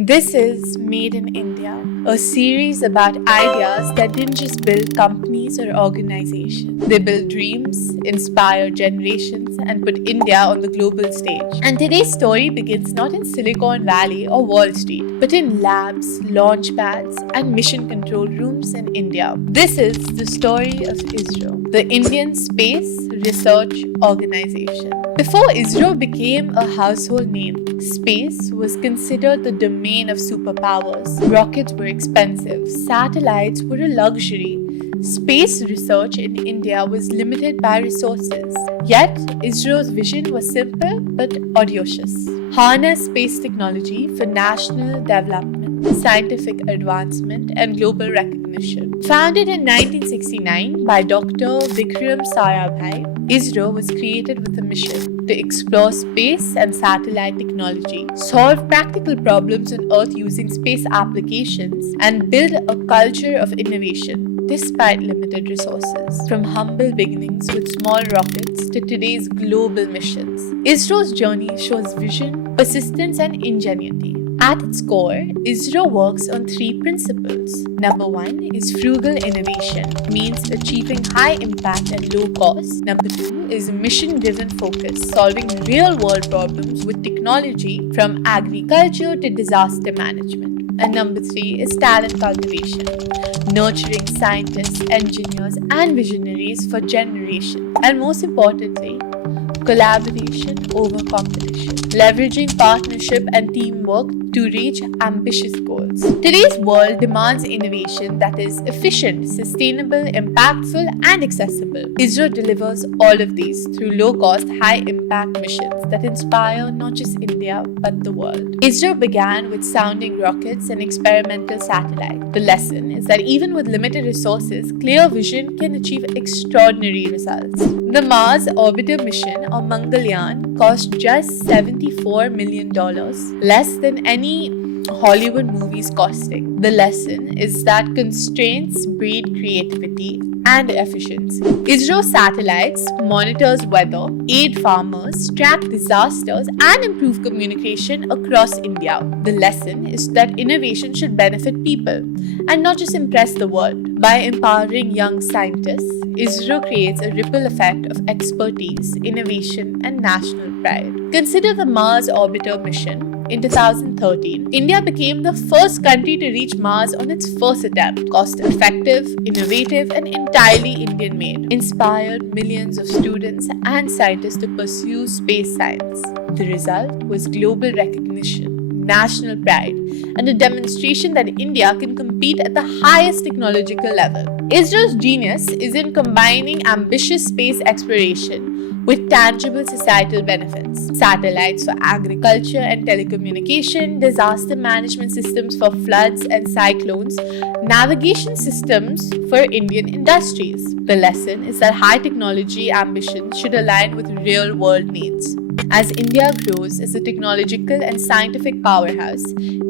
This is Made in India, a series about ideas that didn't just build companies or organizations. They build dreams, inspire generations, and put India on the global stage. And today's story begins not in Silicon Valley or Wall Street, but in labs, launch pads, and mission control rooms in India. This is the story of ISRO, the Indian Space Research Organization. Before ISRO became a household name, space was considered the domain of superpowers. Rockets were expensive, satellites were a luxury. Space research in India was limited by resources. Yet, ISRO's vision was simple but audacious. Harness space technology for national development, scientific advancement, and global recognition. Founded in 1969 by Dr. Vikram Sarabhai, ISRO was created with a mission to explore space and satellite technology, solve practical problems on Earth using space applications, and build a culture of innovation despite limited resources. From humble beginnings with small rockets to today's global missions, ISRO's journey shows vision, persistence, and ingenuity. At its core, ISRO works on three principles. Number one is frugal innovation, means achieving high impact at low cost. Number two is mission-driven focus, solving real-world problems with technology from agriculture to disaster management. And number three is talent cultivation, nurturing scientists, engineers, and visionaries for generations. And most importantly, collaboration over competition, leveraging partnership and teamwork to reach ambitious goals. Today's world demands innovation that is efficient, sustainable, impactful, and accessible. ISRO delivers all of these through low-cost, high-impact missions that inspire not just India but the world. ISRO began with sounding rockets and experimental satellites. The lesson is that even with limited resources, clear vision can achieve extraordinary results. The Mars Orbiter mission or Mangalyaan cost just $74 million, less than any Hollywood movies costing. The lesson is that constraints breed creativity and efficiency. ISRO satellites monitors weather, aid farmers, track disasters, and improve communication across India. The lesson is that innovation should benefit people and not just impress the world. By empowering young scientists, ISRO creates a ripple effect of expertise, innovation, and national pride. Consider the Mars Orbiter mission. In 2013, India became the first country to reach Mars on its first attempt. Cost-effective, innovative, and entirely Indian-made. Inspired millions of students and scientists to pursue space science. The result was global recognition, national pride, and a demonstration that India can compete at the highest technological level. ISRO's genius is in combining ambitious space exploration with tangible societal benefits. Satellites for agriculture and telecommunication, disaster management systems for floods and cyclones, navigation systems for Indian industries. The lesson is that high technology ambitions should align with real world needs. As India grows as a technological and scientific powerhouse,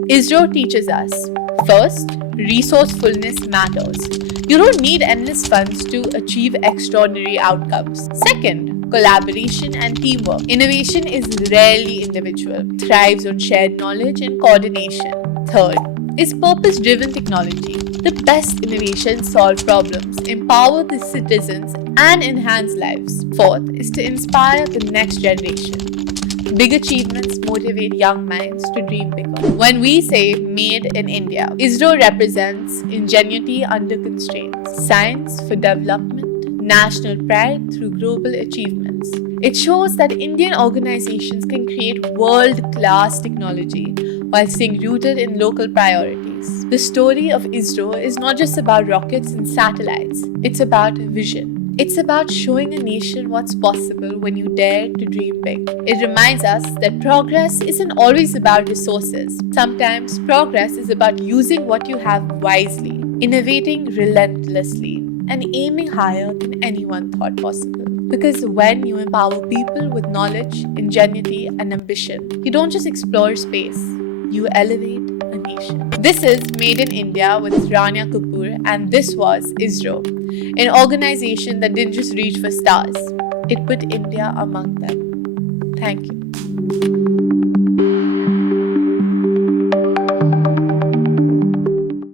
ISRO teaches us, first, resourcefulness matters. You don't need endless funds to achieve extraordinary outcomes. Second, collaboration and teamwork. Innovation is rarely individual, thrives on shared knowledge and coordination. Third, is purpose-driven technology. The best innovations solve problems, empower the citizens, and enhance lives. Fourth, is to inspire the next generation. Big achievements motivate young minds to dream bigger. When we say Made in India, ISRO represents ingenuity under constraints, science for development, national pride through global achievements. It shows that Indian organizations can create world-class technology while staying rooted in local priorities. The story of ISRO is not just about rockets and satellites, it's about vision. It's about showing a nation what's possible when you dare to dream big. It reminds us that progress isn't always about resources. Sometimes progress is about using what you have wisely, innovating relentlessly, and aiming higher than anyone thought possible. Because when you empower people with knowledge, ingenuity, and ambition, you don't just explore space, you elevate a nation. This is Made in India with Rania Kapoor, and this was ISRO, an organization that didn't just reach for stars, it put India among them. Thank you.